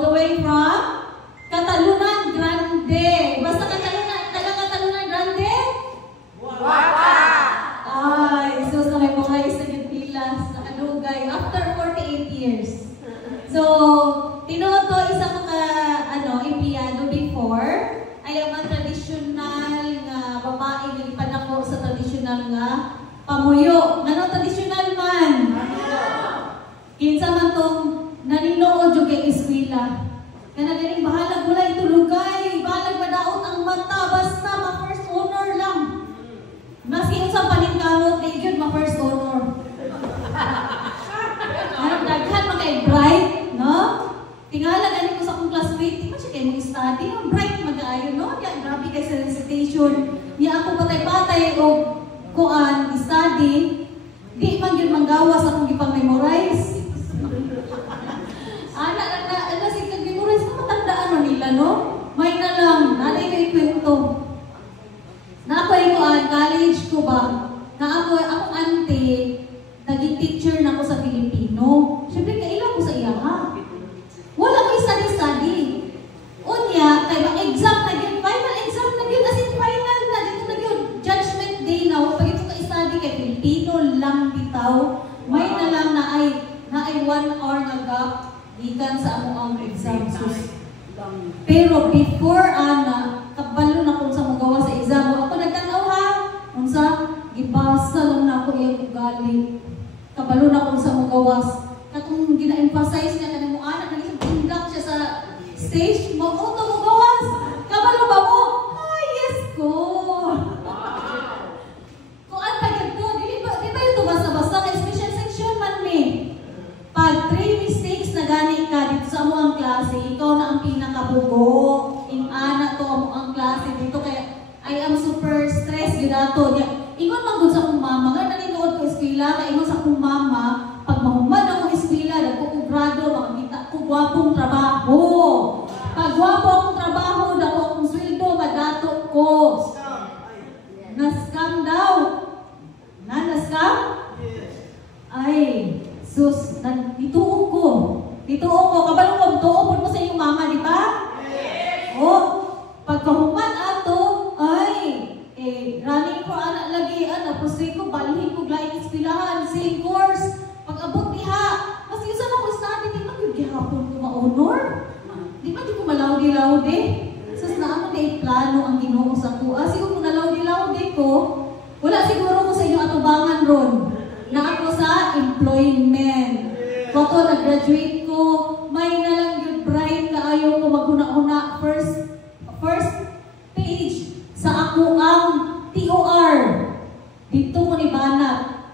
all the way from Catalunan Grande. Basta Catalunan Grande? Wapa! Ay, sus na may mga isa yung pilas na kanugay after 48 years. So, tinuto isa ko ka, empleyado before. Ayaw nga tradisyonal nga babae, nilipan ako sa tradisyonal nga pamuyo. Ano tradisyonal man? Kinsa man tong naninood yung kay eskwela. Kana dining bahalag wala itulugay, bahalag madaot ang mata, basta ma-first honor lang. Maski unsang paningkamot, na yun ma-first honor. Anong daghan mga bright, no? Tingala ganin ko sa akong classmate, di ba siya kayo mag-study? Ang bright mag-aayo, no? Yan, grabe kayo sa recitation. Niya ako patay-patay o kuan, study. Di man yun manggawas akong ipang-memorize. Si kag-memorize na matandaan man nila, no? May na lang, nanay kayo kwento. Na ako ay kuan, college ko ba? Na ako auntie, naging teacher na ako sa Pilipino. Siyempre, kailan ko sa iya, ha? Wala ko study-study. Unya, kaya ba, exam na yun, final exam na yun, as in final na, dito na yun, judgment day na, pag ito ka study kay Pilipino lang bitaw, may na lang na ay 1 hour na gap, ikan sa among exam. Pero before, kabalo na kung sa magawa sa exam, ako nagtanaw ha, kung sa, gibasa lang na ako yung ugali. Kabalo na kung sa magawas. Katong gina-emphasize niya kanang mo anak nang isang tindak siya sa stage, mauto mo gawas. Kabalo ba mo? Ay, yes ko. Kung ang pagod ko, di ba ito basta-basta kay special section man me. Pag 3 mistakes na gani ka dito sa mo ang klase, ikaw na ang pinakabugo. Anak to mo ang klase dito kaya I am super stressed yun ato. Ingon man gud sa akong mama, nga naninuod ko eskwela, kaya ingon sa akong mama, pag mahumad akong eskwela, nagkukugrado, makakita ko gwapong trabaho. Pag gwapo akong trabaho, dako akong sweldo, madato ko. Na-scam daw. Na-scam? Ay, sus, ituon ko. Ituon ko, kabalo ko, tuon mo sa iyong mama, di ba? Oh, pagkahumad ato, ay, running for anak lagi, pusri ko, balihin ko, glaing ispilahan, same course, pag-abot diha, mas isa na ko study, di ba yung gihapon ko ma-honor? Di ba di ko malawdi-lawdi? Sus na ako na plano ang Ginoo sa kuha. Siguro kung nalawdi-lawdi ko, wala siguro ko sa inyong atubangan ron, na ako sa employment. Kato, nag-graduate ko, may na lang yung bright na ayaw ko maghuna-huna first page sa ako ang TOR. Dito ko ni Banat.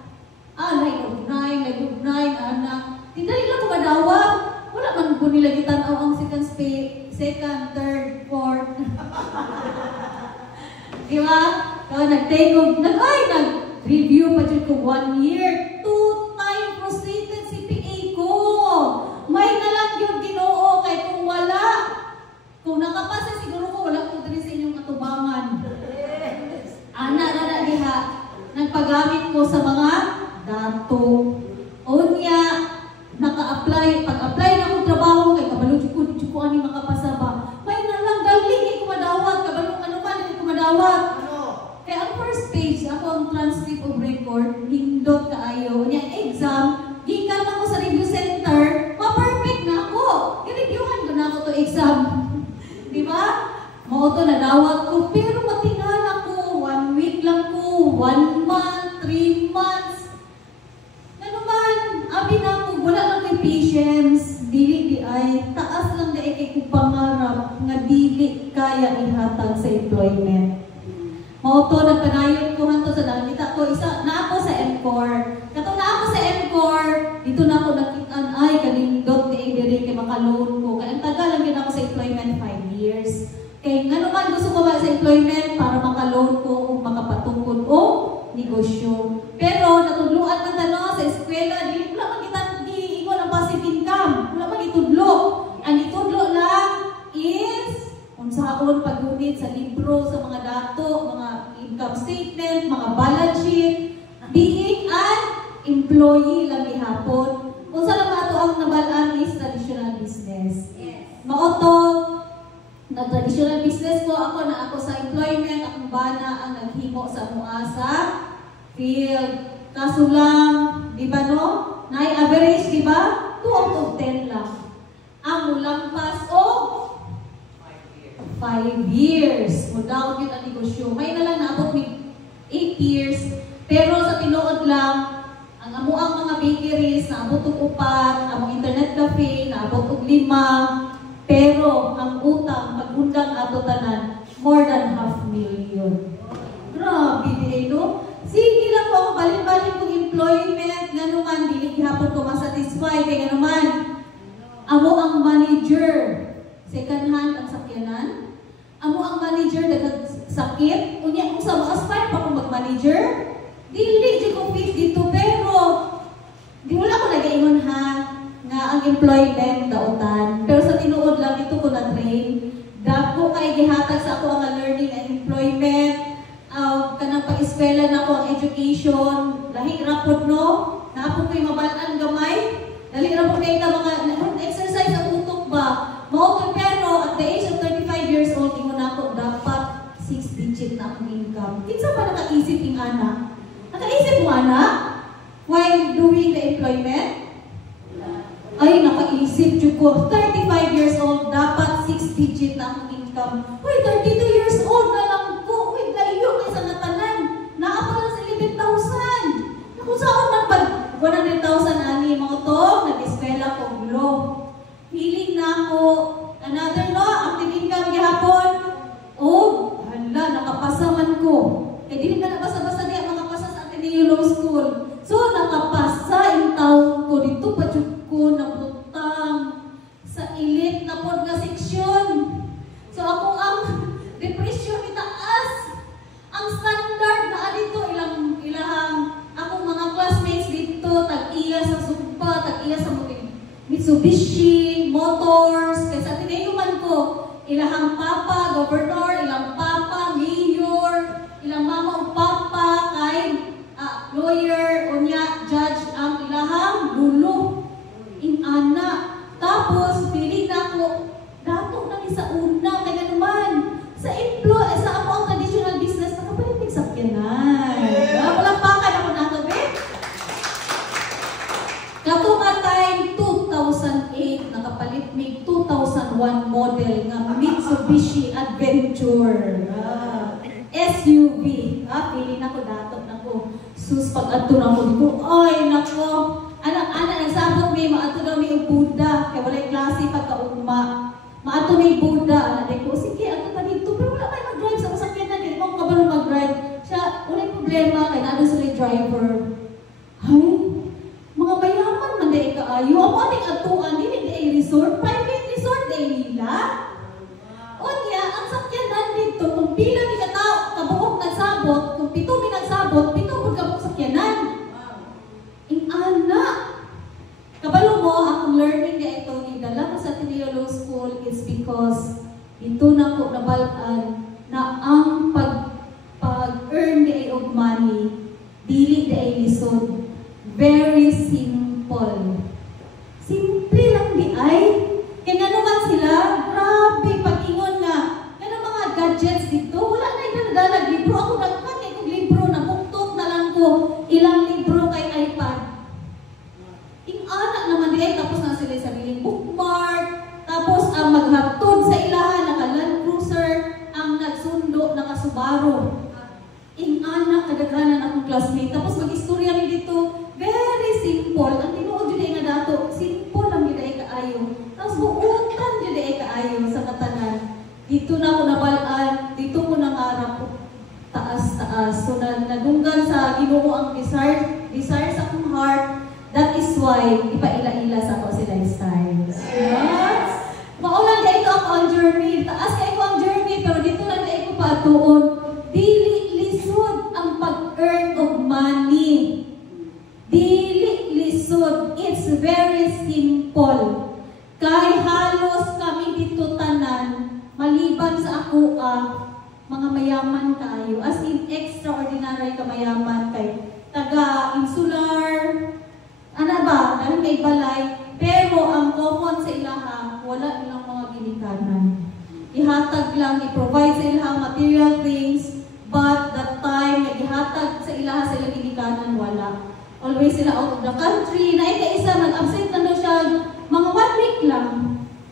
Like-ugnay, anak. Tinday lang ko madawag. Wala man ko nila gitanaw ang second, third, fourth. Diba? Kaya nag-take off, nag-review pa dyan ko 1 year. 2-time frustrated CPA ko. May na lang yung Ginoo kay kung wala. Kung nakapasa siguro ko, wala ko din sa inyong katubangan. Anak diha, nagpagamit ko sa mga dato. Unya, naka-apply, pag-apply na akong trabaho, kay kabalo ko ani makapasa ba. May na lang, galing, hindi ko madawag. Kabalo ano man, hindi ko madawag. Kaya ang first page, ako ang transcript of record, hindot kaayo. Unya, exam, gikan ako sa review center, ma-perfect na ako. I-reviewhan ko na ako to exam. Diba? Mauto na dawag ko, pero matingala ko, 1 week lang ko, 1 month, 3 months. Ano man, abi na ako, wala lang may patience, dili di ay, taas lang na kung pangarap, nga dili kaya ihatag sa employment. Mauto, nagkanayon ko hanto sa nakita ko, isa na ako sa M4. Katong na ako sa M4, dito na ako nakitaan, ay, kanindot ni Ederi, kay makaloan ko. Kaya ang tagal lang din ako sa employment 5 years. Kaya nga naman gusto ko ba sa employment para makaloan ko o makapatungkol o negosyo. Pero natudluan man tano sa eskwela, dili wala man kita giingon ang passive income. Wala man itudlo. Ang itudlo lang is unsaon paggunit sa libro, sa mga dato, mga income statement, mga balance sheet, being an employee lang gihapon. Unsa lang ato ang nabalaan is traditional business. Maoto, na traditional business ko, ako sa employment, akong bana ang naghimo sa mua sa field. Kaso lang, di ba no? Na-average, di ba? 2 out of 10 lang. Ang mulampas o 5 years. Mudaw yun ang negosyo. May na lang naabot may 8 years. Pero sa tinuod lang, ang amuang mga bakeries, naabot og 4, among internet cafe, naabot og 5. Pero ang utang, pag-undang ato tanan, more than 500,000. Grabe di no? Sige lang po ako balik-balik kong employment, nga naman, dili gihapon ko masatisfy, kaya naman, amo ang manager, second hand ang sakyanan, amo ang manager, daghang sakit, unya kung sa ma-aspire pa kung mag-manager, dili di ko fit dito, pero, di wala ko nag-iingon ha, nga ang employment dautan, pero sa tinuod lang, dito ko na-train, dako kay gihatag sa ako ang learning and employment, kanang pag-eskwela na ko ang education, lahi rapod no, naapod ko yung mabalaan gamay, dali rapod kayo na mga exercise ang utok ba, mautog pero at the age of 35 years old, ingon ako dapat 6 digit na akong income. Kinsa ba nakaisip yung anak? Nakaisip mo anak? While doing the employment? Ay, nakaisip ko, 35 years old, dapat 6 digit na akong income. Uy, 32 years old na lang ko. Uy, layo kay sa natanan. Naapa lang sa 11,000. Kung saan man pag 100,000 ani, mga to, nag-eskwela ko, gulo. Feeling na ako, another no, active income gihapon. Oh, hala, nakapasa man ko. Kaya di na nabasa-basa niya, makapasa sa Ateneo Law School. So, nakapasa yung taon ko dito, ko nabutang sa elite na pod nga seksyon. So ako ang depression itaas. Ang standard na dito ilang akong mga classmates dito tag-iya sa Sumpa, tag-iya sa Mitsubishi Motors, kay sa Ateneo man ko ilahang papa governor, ilang papa mayor, ilang mama o papa kay lawyer unya judge ang ilahang gulo. Ina. Tapos, piling na ako, dato na ni sa una, kaya naman, sa sa ako ang traditional business, nakapalitig sakyanan. Walang pakay ako nato, be? Katunga time, 2008, nakapalit may 2001 model nga Mitsubishi Adventure. SUV. Piling ako, dato na ko. Sus, pag-ato na ko dito, ay, nako, anak-anak, nagsabot may maato daw may Buddha, kaya wala'y klase pagkaugma. Maato may Buddha, anak ko, sige, ato pa dito, pero wala kayo mag-drive sa masakyan na, hindi mo kabalo mag-drive. Siya, wala'y problema, kaya naano sila driver. Ay, mga mayaman man dahil kaayo, ako ating atuan, hindi ay resort, private resort dahil nila. O niya, ang sakyanan dito, kung pila ni katao, kabuok nagsabot, kung 7 mi nagsabot, 7 kung kabuok sakyanan. Anak, kabalo mo, akong learning na ito, idala ko sa Ateneo Law School is because ito na ko nabalaan na ang pag-earn di ay of money, dili di ay lisod. Very simple. Simple lang di ay. Kaya nga naman sila, grabe, pag-ingon nga, nga mga gadgets dito, wala na ikaladalag libro. Ako nagpakay kong libro, nabuktot na lang ko ilang libro kay iPad. Anak naman di ay, tapos na sila sa sariling bookmark, tapos ang maghatod sa ilahan, naka-Land Cruiser, ang nagsundo, naka-Subaru. Anak, kadaghanan akong classmate, tapos mag-istorya rin dito, very simple. Ang tinuod yun ay nga dato, simple lang yun ay kaayo. Tapos buutan yun ay kaayo sa katanan. Dito na ako nabalaan, dito ko nangarap, taas-taas. So nadunggan sa Ginoo ang desire sa akong heart. That is why, ipaila-ila sa ako si lifestyle. Yes? Maulan ka ito ako ang journey. Taas ka ito ang journey, pero dito lang ka ito patuon. Dili lisod ang pag-earn of money. Dili lisod. It's very simple. Kay halos kami dito tanan, maliban sa ako mga mayaman kayo. As in, extraordinary kamayaman kay taga-insular, ano ba? Dahil may balay. Pero ang common sa ilaha, wala nilang mga lang i-provide sa ilang material things, but that time nagihatag sa ilaha sa ilang ginikanan wala. Always sila out of the country. Na isa nag-absent na daw siya mga 1 week lang.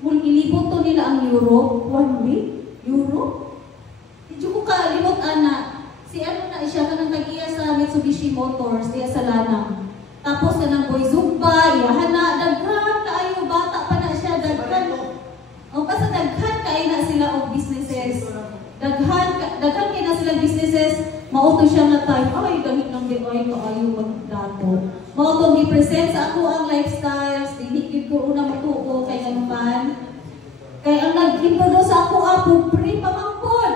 Kung ilibot to nila ang Europe, 1 week? Europe? Hindi ko kalimot, ana. Si ano na siya, kanang nag-iya sa Mitsubishi Motors, diya sa Lanang. Tapos kanang boy Zumba, iyahan na, daghan, kaayo, bata pa na siya, daghan. O kasi daghan kayo na sila of businesses. Daghan kayo na sila businesses, mauto siya na time, ay, gamit ng di ay, kaayo magdato. Mauto, i-present sa ako ang lifestyles, dinikid ko una matuo, kay ganuman. Kaya ang nag-introduce sa ako, pobre pamangkod.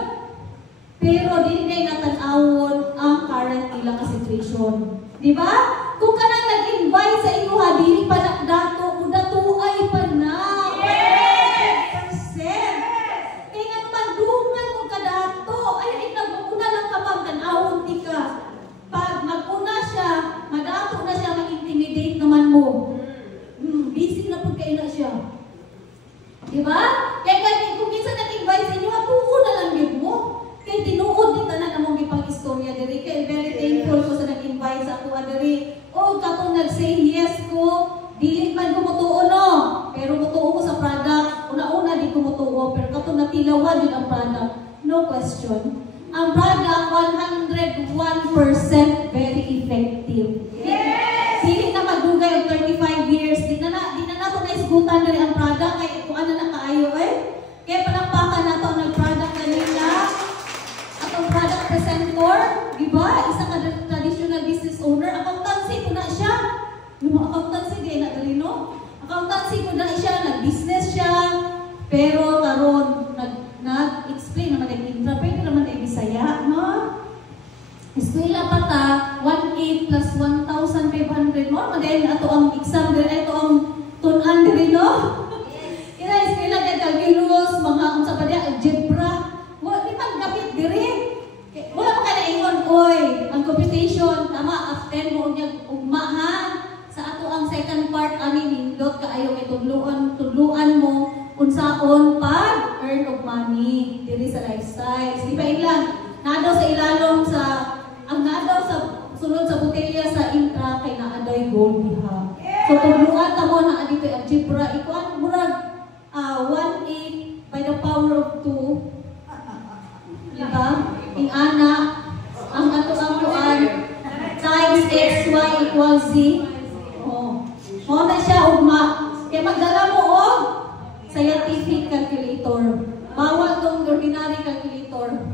Pero dili na natanawon ang current ilang situation. Di ba? Kung ka na nag-invite sa inyo, dili pa na dato, udatuay pa na. Yes! Kaya nga naman, dungan mo ka dato. Ay, nag-una lang ka magtanawon, di ka. Pag mag-una siya, madato na siya, mag-intimidate naman mo. Busy na po kayo na siya. Di ba? Kaya kung minsan nag-invite sa inyo, tuo na lang yun mo. Kaya tinuod din tanan among gipang-istorya diri. Kaya very thankful ko sa nag-invite sa ako diri. O katong nag-say yes ko, dili man ko mutuo no. Pero mutuo ko sa product. Una-una di ko mutuo, pero katong natilawan yun ang product. No question. Ang product 101% very effective. Yes! Dili na magdugay og 35 years. Di na nato na isgutan diri ang product kay kung ano na kaayo eh. Kaya palakpakan nato ang nag-product kanila. Atong product presenter, di ba? Isa ka traditional business owner, accountancy po na siya. Yung mga accountancy, di na dali, no? Accountancy po na siya, nag-business siya, pero karon nag-explain naman yung infra, pwede naman yung Bisaya, no? Eskwela pa ta, 1,800 plus 1,500 more, magayon ato ang exam, ito ang tunan diri, no? Kaya eskwela kay calculus, mga unsa pa diya, algebra, di man gapit diri. Wala pa ka na ingon, oy, ang computation, tama, after mo niya ugmahan, sa ato ang second part, ani nindot kaayo kay tudluan mo, unsaon pag earn of money, diri sa lifestyles. Di ba ilan? Nadaw sa ilalong sa, ang nadaw sa sunod sa botelya sa intra, kay naaday gold diha. So, tudluan ta mo na dito algebra, ikuan murag 1/8 by the power of 2. Diba? Yung anak, ang ato-atuan, times x, y equals z. Oh. Mo na siya, ugma. Kaya magdala mo o scientific calculator. Bawal tong ordinary calculator.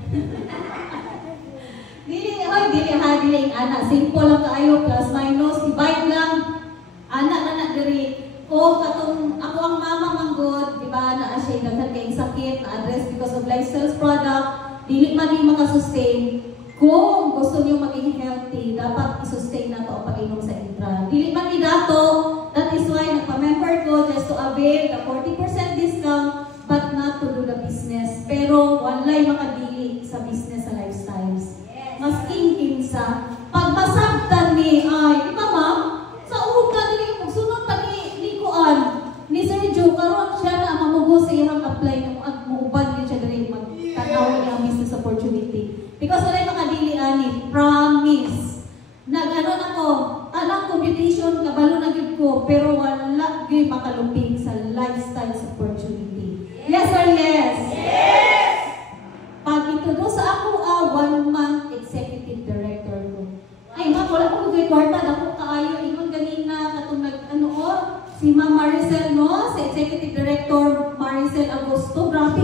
Dili yung anak. Simple lang kaayo, plus minus, divide lang. Anak diri. O katong ako ang mama manggod, di ba, na siya daghan kay sakit, na address because of lifestyles product. Dili man ni makasustain. Kung gusto niyo maging healthy, dapat i-sustain na to ang pag-inom sa intra. Dili man ni dato, that is why nagpa-member ko just to avail the 40% discount but not to do the business. Pero walay makadili sa business sa lifestyles. Mas kinsa. Pag masabtan ni, ay, di ba ma'am? Sa una, dili magsunod pa ni Kuan. Ni Sir Joe, karon siya na mamugo sa iyang apply at muuban din siya dali magtanaw niya business opportunity. Because wala makadili ani, promise. Nag-ano na ko, alang computation, kabalo na gyud ko, pero wala gyud makalupig sa lifestyle opportunity. Yes or yes? Yes! Pag introduce sa ako, 1 month executive director ko. Ay, ma'am, wala ko kay kwarta, dako kaayo, ingon ganina, katong si Ma'am Maricel, no? Si Executive Director Maricel Agosto, grabe,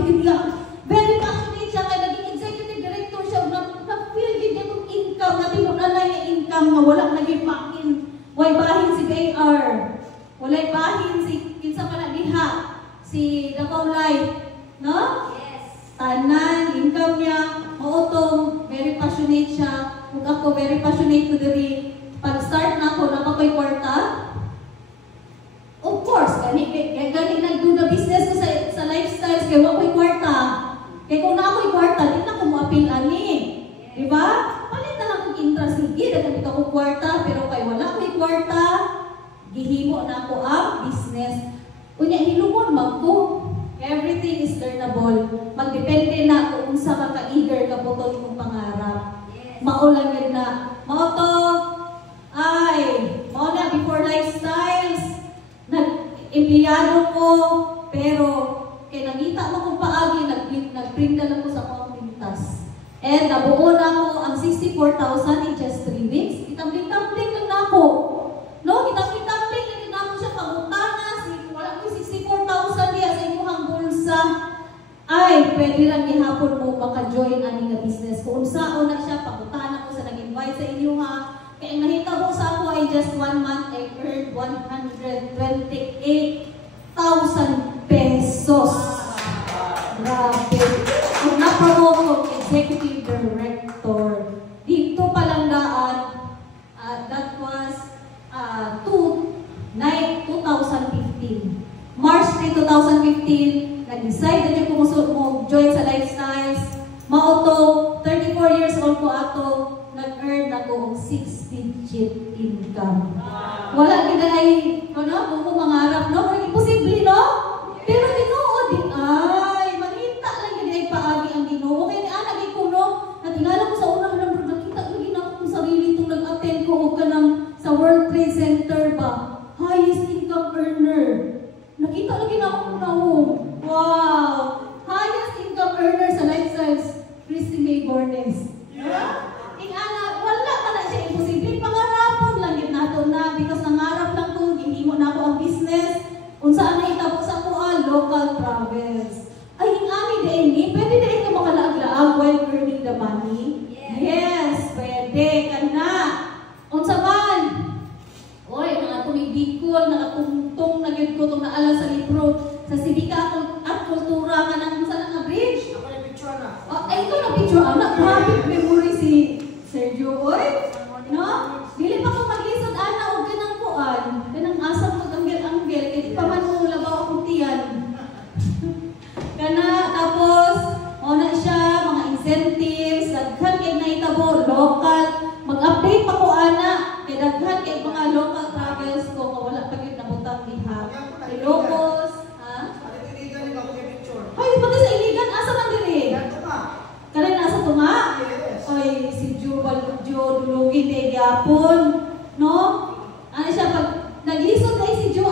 very passionate siya, kaya naging Executive Director siya, na-feel din itong income, na tinunalay niya income na wala naging pakin. Way bahin si BAR, walay bahin si, kinsa pa na diha, si Davao Life, no? Yes. Tanan, income niya, mautong, very passionate siya, kung ako, very passionate ko diri. Pag-start na ako, napakoy kwarta. Of course, gani nag-do the business ko sa lifestyles, kaya wala ko'y kwarta. Kaya kung na ako'y kwarta, di na ko mo-appeal ani. Diba? Palit na lang kong interest. Sige, dagdag ako kwarta, pero kaya wala ko'y kwarta, gihimo na ako ang business. Kunya, hilumon, magko. Everything everything is learnable. Magdepende na kung unsa ka ka-eager ka putol imong pangarap. Maulan yun na. Mao to, mao na before lifestyles, nag-empleyado ko, pero kay nangita mo kung paagi, nag-bring na lang ko sa mga pintas. And nabuo na ko ang 64,000 in just 3 weeks. Itambling-tambling lang na ako. No, itambling-tambling lang na ako siya pangutanas. Wala ko 64,000 diya sa inyong bulsa. Ay, pwede lang ihapon mo maka-join ani nga business. Kung saan na siya, pangutanan ko sa nag-invite sa inyo ha. Kaya ang nahita ko sa ako ay just 1 month, I earned 128,000 pesos. Grabe. Kung na-promote ko, executive director. Dito palang daan, that was 2015. March 3, 2015, nag-decide na ko mo-join sa lifestyles. Mauto, 34 years old ko ato, nag-earn ako 6-digit income. Wala gina ay, kung mangarap, no? Imposible, no? Pero tinuod din, manita lang gina ay paagi ang Ginoo. Okay, naging ko, no? Natingala ko sa unang number, nakita ko gina ko kung sarili itong nag-attend ko o ka sa World Trade Center ba? Highest income earner. Nakita lagi na ako na wow! Highest income earner sa lifestyles, Christy May Bornes. Yeah? Wala ka na siya imposible. Pangarapon lang yun nato na because nangarap lang kung hindi mo na ako ang business. Kung saan na itabo sa ako local travels. Ay, ingami din pwede din ka makalaag-laag while earning the money? Yes, pwede ka na. Kung saman, mga tumibikol, nakatungtong, nagyod ko itong naalang sa libro, sa Sibika at Kultura ka ng saan nga bridge. Ako na picture na. Ito na picture, anak. Grabe memory si Sergio, oy. No? Dili pa ko mag-isod, huwag ka ng kuan. Ganang asang mag-anggel-anggel, kasi pa man mo labaw akong tiyan. Tapos, na siya, mga incentives, daghan kay naitabo, local. Mag-update pa ko, kay daghan kay mga local travels ko, wala pa yun nabutang diha. Ilocos, Ay, pati sa Iligan, asa man din eh? Kanay nasa Tunga? Ay, si Jo Dulugin kay Yapon. No? Siya, pag naglisod kay si Jo,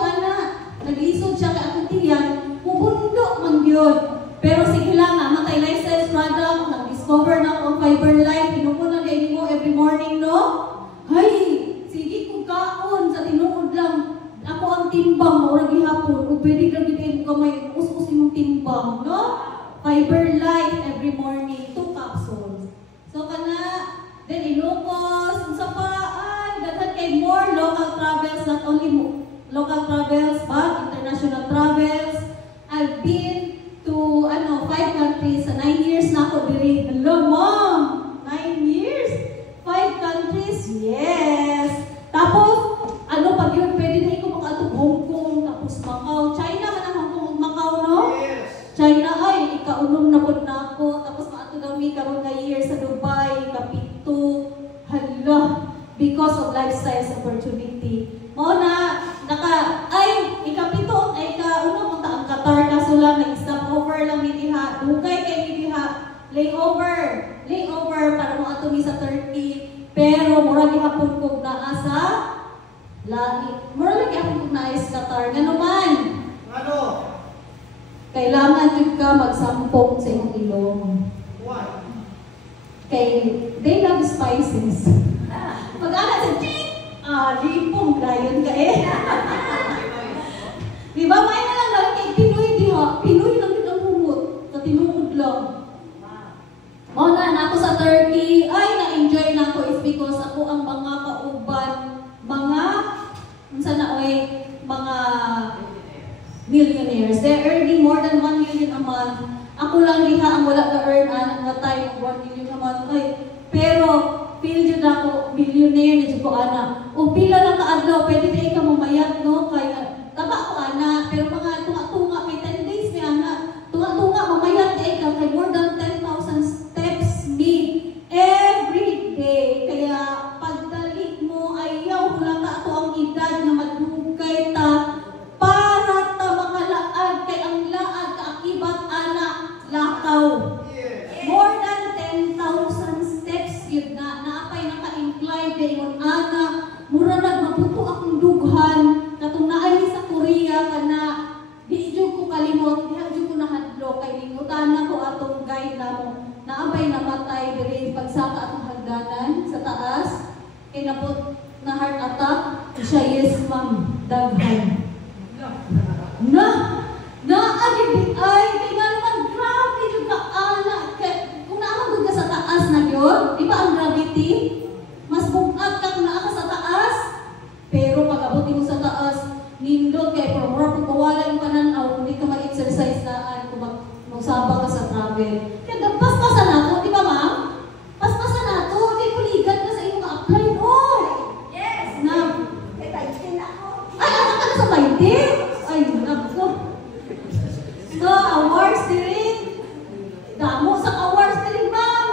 naglisod siya kay akong tiyan, pupundok man yun. Pero sige lang, matay lifestyles product, nag-discover na ako ang Fiber Life, pinupunan kayo mo every morning, no? Ay, sige kung kaon, sa tinuod lang, ako ang timbang, maurang ihapon, kung pwede lang din mo kamay, us-us yung timbang, no? Fiber Life every morning, 2 capsules. So, then Ilocos, sa pa, daghan kay more local travels, not only local travels, but international travels. I've been to 5 countries sa 9 years na ako diri. Hello, Mom! 9 years? 5 countries? Yes! Tapos, pag yun, pwede na ikaw makaatong Hong Kong, tapos Macau. China man ang Hong Kong ug Macau, no? Yes! China, ikaunom na po na ako. Tapos maato daw mi karon nga year sa Dubai, kapito. Hala, because of lifestyles opportunity. Mao na, ikapito, kauna mo ang Qatar, kaso lang, nag-stop over lang ni diha. Dugay kay ni diha. Layover, para mo ato mi sa Turkey. Pero, mura gihapon kog naa sa mura lagi akong kog naa sa Qatar. Nga naman, kailangan jud ka magsampong sa imong ilong. Why? Kay, they love spices. Pag-ana sa lipong dayon ka eh. Di ba, may na lang kay Pinoy diha. Pinoy lang din ang humot. Katinuod lang. Na ako sa Turkey, na-enjoy na ako is because ako ang mga kauban, mga millionaires. They're earning more than 1 million a month. Ako lang diha ang wala ka-earn na time of 1 million a month. Pero, feel yun ako, millionaire na dyan ko, O pila lang ka-adlaw, pwede na ikaw mamayat, no? Kaya, taba ko, pero mga tunga-tunga, may 10 days may tunga-tunga, mamayat na ikaw, kay more than 10,000 steps me every day. Kaya, pagdali mo, ayaw ko lang ka ang edad na madugay ta, para ta mga laag, kay ang laag, kaakibat provide na mo. Naabay namatay diri pagsaka at hagdanan sa taas. Kay napot na heart attack. Siya, yes ma'am, daghan. Naagibit ay, kaya naman grabe yung kaala. Kung naamagod ka sa taas na yun, di ba ang gravity? Mas bukat kang naa ka sa taas. Pero pag abutin mo sa taas, nindot kay para pagkawala yung pananaw, hindi ka ma-exercise daan kung magsaba ka sa travel. Kaya paspasan nato, di ba ma'am? Paspasan nato, di puligan ka sa iyong apply, no? Yes! Na, ay, ano ka na sa 20? Ay, nako. So, awards din. Damo sa awards din, ma'am.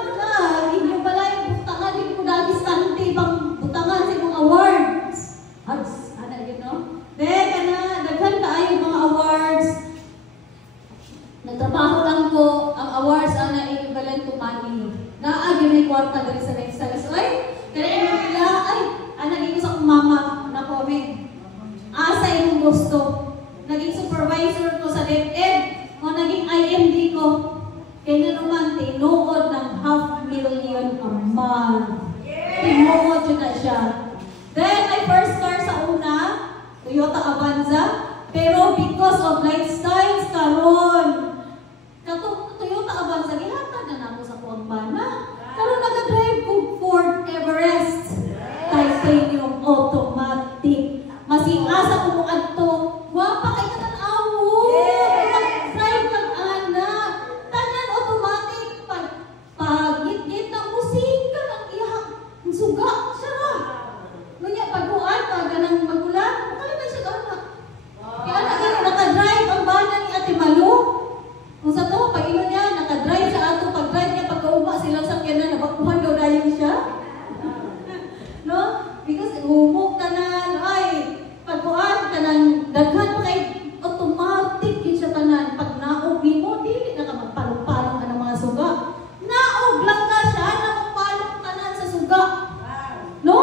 Inyo pala yung butangan, hindi mo dati stante, pang butangan sa inyong awards. Ano yun, no? Then, daghan ka ay yung mga awards. Nagtrabaho lang ko, ang awards, equivalent to money. Naagin na yung kwarta dali sa lifestyle. So, ay, kaya yung nila, ay, naging sa akong mama, na comment. Asa yung gusto. Naging supervisor ko sa DepEd, o naging IMD ko. Kaya naman, tinuod ng 500,000 a month. Tinuod yun na siya. Then, I first car sa una, Toyota Avanza, pero because of lifestyles, karon Toyota Avanza, gihatag na ako sa kuwang bana. Karon nag-drive ko Ford Everest, titanium automatic. Masing-asa ko mong adto, wapa kay katanawo. Mag-drive kang anak. Tanan automatic. Pag-git-git ng musika ng iyang suga. Siya. Nunya, pagkuhan, pag ganang magulan, makaliman siya anak. Kaya anak yun, nakadrive ang bana ni Ate Malu. Kung sa to, pag ino niya, nakadrive siya ato, pag-drive niya, pagkauba silang sakyanan, nabakuhan daw dayon siya. No? Because humok tanan, ay, pagkuhan tanan, daghan pa kay automatic yun siya tanan. Pag naog mo, dili na ka magpalong-palong ka ng mga suga. Naog lang ka siya, nakapalong tanan sa suga. No?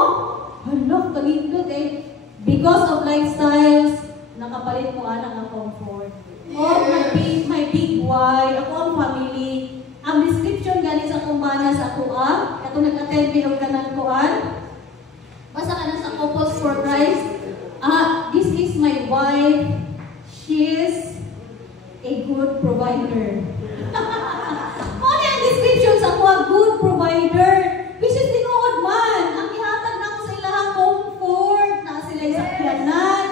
Hala, kalindot eh. Because of lifestyles, nakapalit ko ang comfort. Oh, my big why, ako ang family. Ang description galing sa kumbana sa kuha, kato nag-attend bilang kanang kuhan. Basta ka na sa Couples for Christ. This is my wife. She is a good provider. Ano yung description sa kuha? Good provider. Which is tinuod man. Ang ihatag na ko sa ilahang comfort. Na sila sakyanan.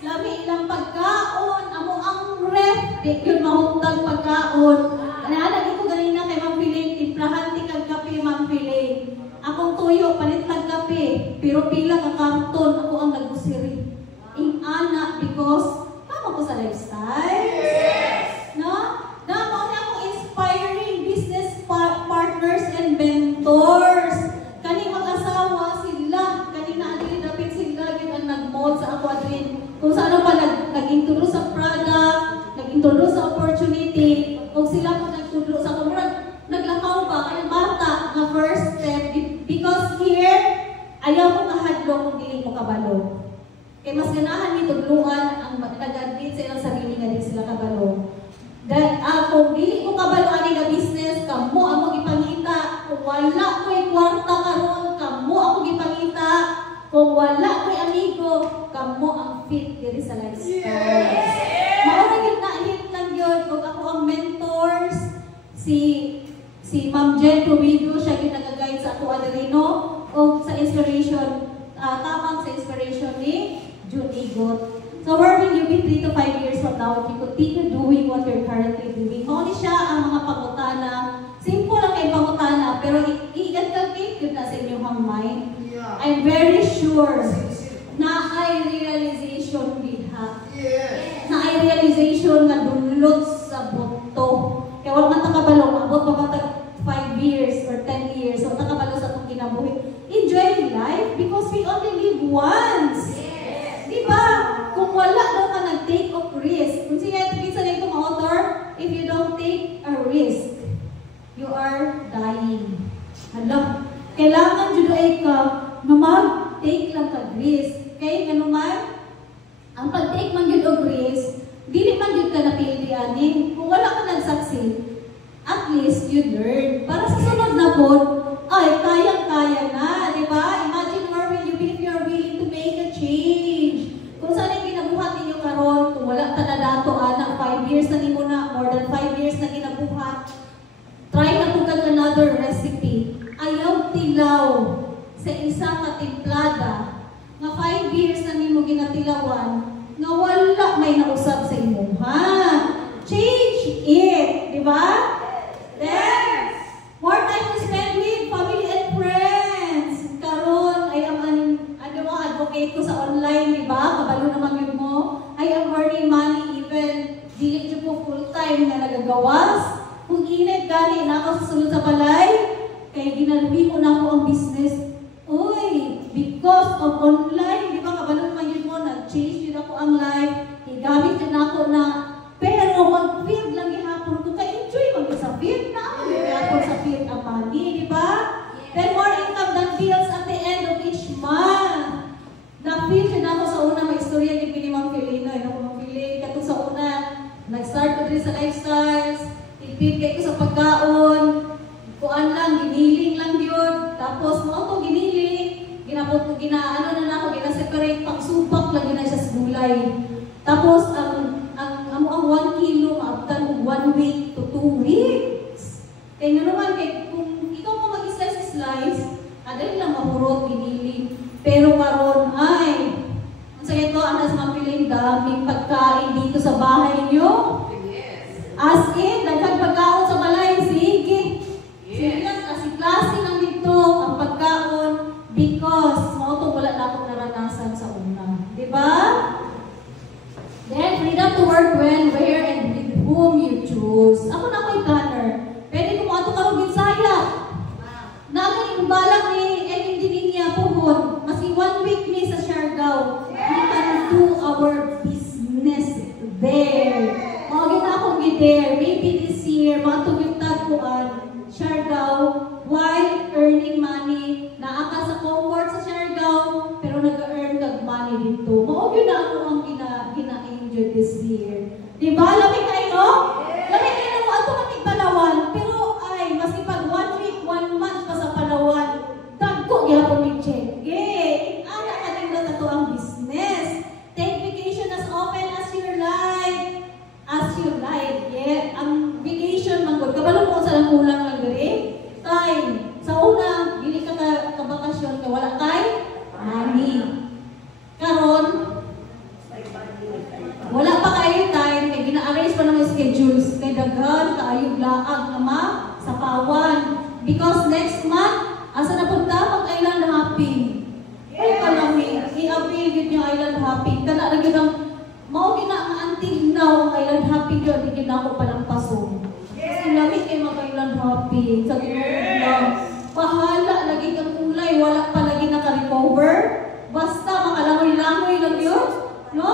Lami ilang pagkaon. Amo ang ref. Di yun mahutag pagkaon. Naalagi ko ganina kay Ma'am Piling. Timplahan ti kag kape, Ma'am Piling. Akong tuyo, panitlag kape. Pero pila ka karton, ako ang nagusiri. Ing anak, because tama ko sa lifestyle. Yes! No? Damo na akong inspiring business partners and mentors. Kani mag-asawa sila. Kanina adili dapit sila, yun ang nag-mold sa ako adin. Kung saan pa nag-introduce sa product, nag-introduce sa opportunity, kung sila po nag-introduce sa kumurag, naglakaw ba, kaya bata, na first step, because here, ayaw mo kahadlo kung dili mo kabalo. Kaya mas ganahan ni tudluan ang nag-admit sa ilang sarili nga din sila kabalo. Kung dili mo kabalo ani nga business, kamo ang magipangita. Kung wala ko'y kwarta karon, kamo ang magipangita. Kung wala ko'y amigo, kamo ang fit diri sa lifestyle. Mauna yun na hit lang yun. Kung ako ang mentors, si Ma'am Jen Provido, siya yung nag-guide sa ako Adelino, o sa inspiration, tamang sa inspiration ni June Igot. So where will you be 3 to 5 years from now if you continue doing what you're currently doing? Mauni siya ang mga pangutana. Simple lang kay pangutana, pero i-inculcate yun na sa inyong mind. I'm very sure na ay realization diha. Na ay realization na dulot sa buto. Kaya wala man takabalo, abot pa ba 5 years or 10 years, so takabalo sa itong kinabuhi. Enjoy life because we only live once. Diba? Kung wala daw ka nag-take of risk, kung siya ito na itong author, if you don't take a risk, you are dying. Hala, kailangan juday ka na mag-take lang ka-risk. Kaya gano'n man, ang pag-take man yun of risk, dili man yun ka napilianin. Kung wala ka nag-succeed, at least, always you learn. Para sa sunod na po, ay, kayang-kaya na, di ba? Imagine where will you be if you're willing to make a change. Kung saan yung ginabuhat ninyo karon, kung wala tanadato, anak, 5 years na nimo na, more than 5 years na ginabuhat, try na kung another recipe. Ayaw tilaw sa isa ka timplada, nga 5 years na nimo ginatilawan, nga wala may nausap sa imo, ha? Change it, di ba? Then, more time to spend with family and friends. Karon ay ang ano mo advocate ko sa online, di ba? Kabalo naman yun mo. I am earning money even dili jud ko full time na nagagawas. Kung init gani na ako sa sulod sa balay, kay ginalbi mo na ako ang business. Uy, because of online, di ba? Kabalo naman yun mo, nag-change yun ako ang life. Igamit yun ako na, pero mag-feed lang ihapon ko. Ka-enjoy mag sa feed na. Ihapon sa feed ang money, di ba? Then more income than bills at the end of each month. Na-feel yun ako sa una, may istorya yung pinimang Filino. Yung feeling, katong sa una, nag-start ko rin sa lifestyles, tipid kayo sa pagkaon, kuan lang, giniling lang yun. Tapos, mo ito giniling, ginapot ko, ginaano na ako, ginaseparate, pang-supak lang yun na siya sa gulay. Tapos, ang 1 kilo, maabtan mo 1 week to 2 weeks. Kaya nga naman, kung ikaw mo mag-slice, adal lang mahurot, giniling. Pero karon ay, ang sakit ko, anas mapiling, daming pagkain dito sa bahay nyo. As in, daghang pagkaon sa balay, sige. Sige, klase lang dito ang pagkaon because mautong wala na akong naranasan sa una. Diba? Then, freedom to work when, where, and with whom you choose. Ako na ako'y planner. Pwede ko mo ito karong Bisaya. Namin yung balak ni Emin Dininia Puhon. Masi 1 week ni sa Siargao. We can do our business there. Mga na akong there. Maybe this year, matugitag ko Siargao while earning money. Naaka sa comfort sa Siargao, pero nag-earn kag money dito. Maog yun na ako ang gina-enjoy this year. Diba? Lamig kayo, no? Lamig kayo mo ato kaming Palawan, pero ay, masipag 1 week, 1 month pa sa Palawan, dagko gyapon mig check. Anak ka din na to ang business. Take vacation as often as you like. As you like, yeah. Ang vacation man gud kabalo mo sa kulang lang diri. Time. Sa una, dili ka kabakasyon ka wala kay money. Karon wala pa kayo time kay gina-arrange pa ng schedules kay daghan kaayo laag ama sa pawan. Because next month asa na punta mag-island hopping. Ay kalami, i-appeal gid yung island hopping. Kana ra gyud ang mao gina ang until now ang island hopping gyud di gid ako palang paso. Kasi lamig kay mag-island hopping sa lang. Pahala lagi kang kulay, wala pa lagi naka-recover. Basta makalangoy-langoy lang yun, no?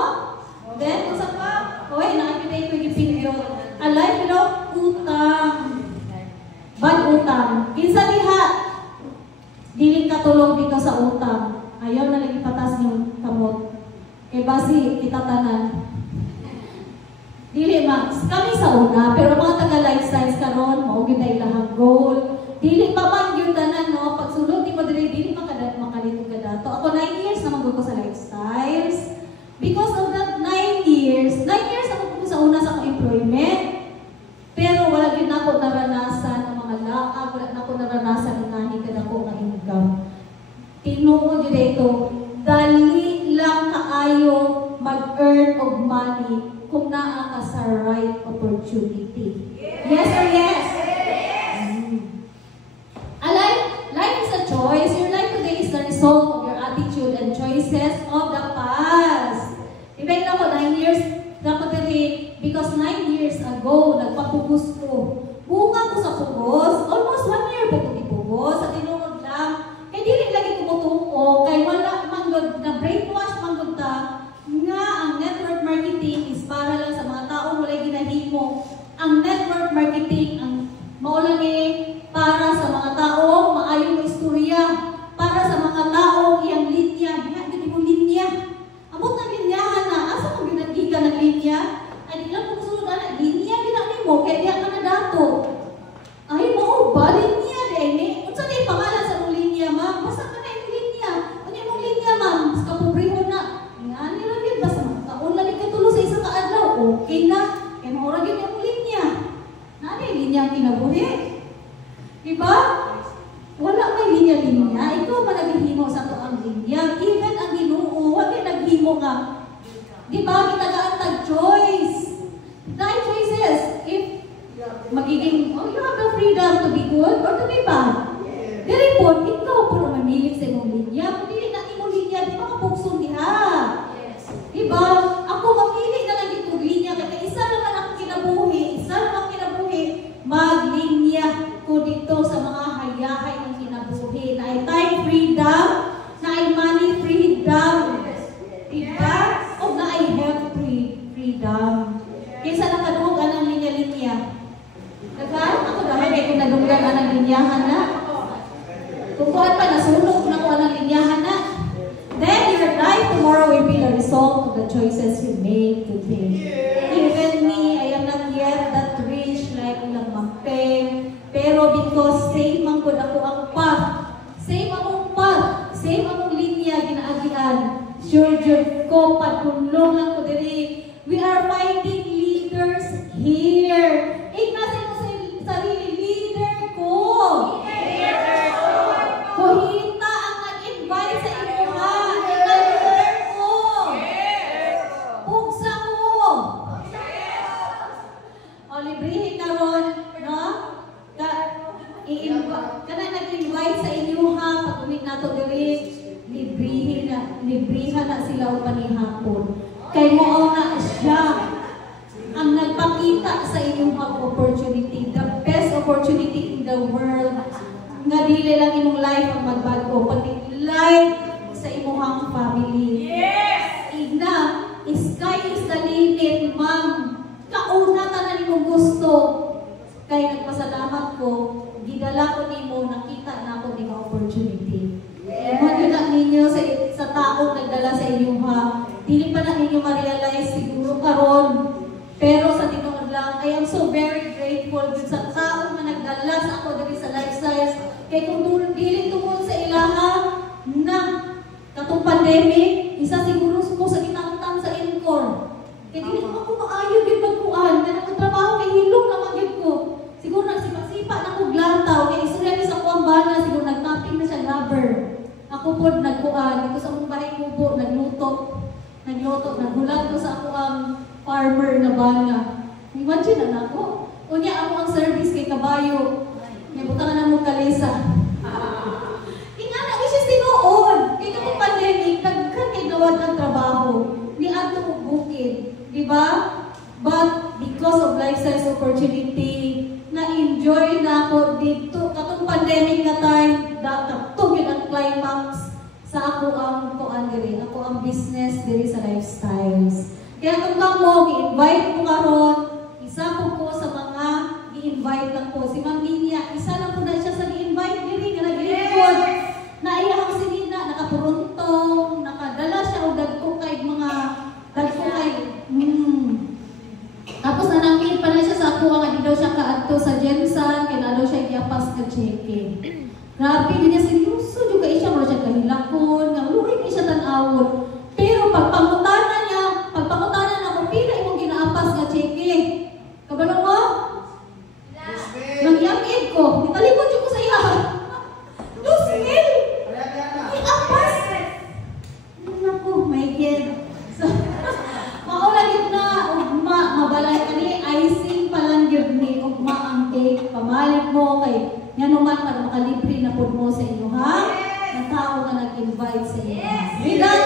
Then, usa pa, oy, na-activate ko yung video. A life without utang. Bad utang. Kinsa diha, diling katulog dito sa utang. Ayaw na lagi patas yung kamot. Kay basi, kita tanan. Dili max, kami sa una, pero mga taga-lifestyles karon, maugid na ilahang goal. Dili pa man yung tanan, no? Pagsulod, di mo dili makalito ka dato. Ako 9 years naman ko sa lifestyles. Because of that 9 years ako sa una sa employment. Pero wala din ako naranasan ang mga laag, wala na ako naranasan ang nani ka ko ng income. Tinuod yun dito, dali lang kaayo mag-earn of money kung naa ka sa right opportunity. Yes or yes? Life is a choice. Your life today is the result of your attitude and choices of the past. Ibig na ko, 9 years, dapat rin, because 9 years ago, nagpapugos ko. Bunga ko sa pugos, almost 1 year po ko ipugos, sa tinunod lang. Kaya dili lagi ko mutuo, kaya wala manggod, na brainwash manggod ta, nga ang network marketing is para lang sa mga tao wala ginahimo. Ang network marketing, ang maulan para sa mga tao, maayong istorya, para sa mga tao, iyang linya, hindi mo linya. Amot na linyahan na, asa mo ginagika ng linya? Ay, di lang kung sunod na, linya, ginagin mo, kaya di ang inyong kinabuhi. Diba? Wala may linya-linya. Ikaw man naghihimo sa ito ang linya. Even ang Ginoo, wag yung naghimo nga. Diba? Kitagaan tag-choice. Nine choices. If magiging, you have the freedom to be good or to be bad. Dili po, ikaw po na mamili sa imong linya. Kung dili na imong linya, di ba kapugsun diha? Diba? Ako mamili na lang itong linya. Kaya isa naman ang kinabuhi, maglinya ko dito sa mga hayahay ng kinabuhi. Na ay time freedom, na ay money freedom. Diba? O na ay health freedom. Kaysa nakadugan ang linya-linya. Dagan? Ako dahil kung nadunggan ang linyahan na. Kung kuhan pa, nasunog na kuhan ang linyahan na. Then your life tomorrow will be the result of the choices you make today. Even me, I am not yet that rich like ilang mampeng. Pero because same man ko ako ang path. Same akong path. Same akong linya ginaagian. Sure ko, patulungan ko diri. We are finding leaders here. Ignasin mo sa sarili, leader ko. Kuhita ang nag-invite sa inyo ha. Ika leader ko. Buksa ko. O, librihin ka ron, no? Kana nag-invite sa inyo ha. Pag-uwi na to diri, librihan na sila upan ni hapon. Kay mo na siya ang nagpakita sa inyong opportunity, the best opportunity in the world. Nga dili lang imong life ang magbago, pati life sa imong family. Yes! Igna, sky is the limit, ma'am. Kauna ta na nimong gusto. Kay nagpasalamat ko, gidala ko nimo, nakita na ako ng opportunity. Maganda ninyo sa taong nagdala sa inyo ha. Dili pa na ninyo ma-realize siguro karon. Pero sa tinuod lang, I am so very grateful dun sa taong na nagdala sa ako dali sa lifestyles. Kaya kung dili tungkol sa ilaha na katong pandemic, isa siguro ko sa kitangtang sa Encore. Kaya dili ko ako maayo din magkuhan. Kaya nagtrabaho kay hilong na magyud ko. Siguro nagsipa-sipa na ko glantaw. Kaya istorya ni sa kuwang bana, siguro nagtapping na siya lover. Ako po nagkuhan. Ito sa akong bahay kubo, nagluto, naghulat ko sa ako ang farmer na bana. Imagine na ako. Unya ako ang service kay kabayo. May butangan na mo kalesa. Ingana, which is tinuod. Kaya itong pandemic, nagkakigawad ng trabaho. Ni ato ko bukid. Diba? But because of lifestyle opportunity, na-enjoy na ako dito. Katong pandemic na time, katong yun ang climax sa ako ang kuan diri. Ako ang business diri sa lifestyles. Kaya kung mo, i-invite ko karon, isa ko sa mga i-invite lang po. Si Ma'am Linya, isa lang po na siya sa i-invite diri, nga nag-record. Naiyahang si Nina, nakapuruntong, nakadala siya o dagko kay mga, dagko kay, Tapos nanangkin pa na siya sa ako, nga di daw siya kaadto sa Jensen, kaya na daw siya iyapas ka check-in. Grabe, niya seryoso, juga siya, wala siya kahilakon, nga luhin siya tanawon. Pero pagpangutanan niya, na kung pila imong ginaapas nga check-in. Kabalo mo? Nagyamid ko. Italikod ko sa iya. 2,000! Iapas! Naku, may kid. So, maula yun na, ugma, mabalay ka ni, icing palang yun ni, ugma ang cake. Pamalik mo kay, yan naman para makalibre na po mo sa inyo, ha? Ang tao na nag-invite sa inyo. With that,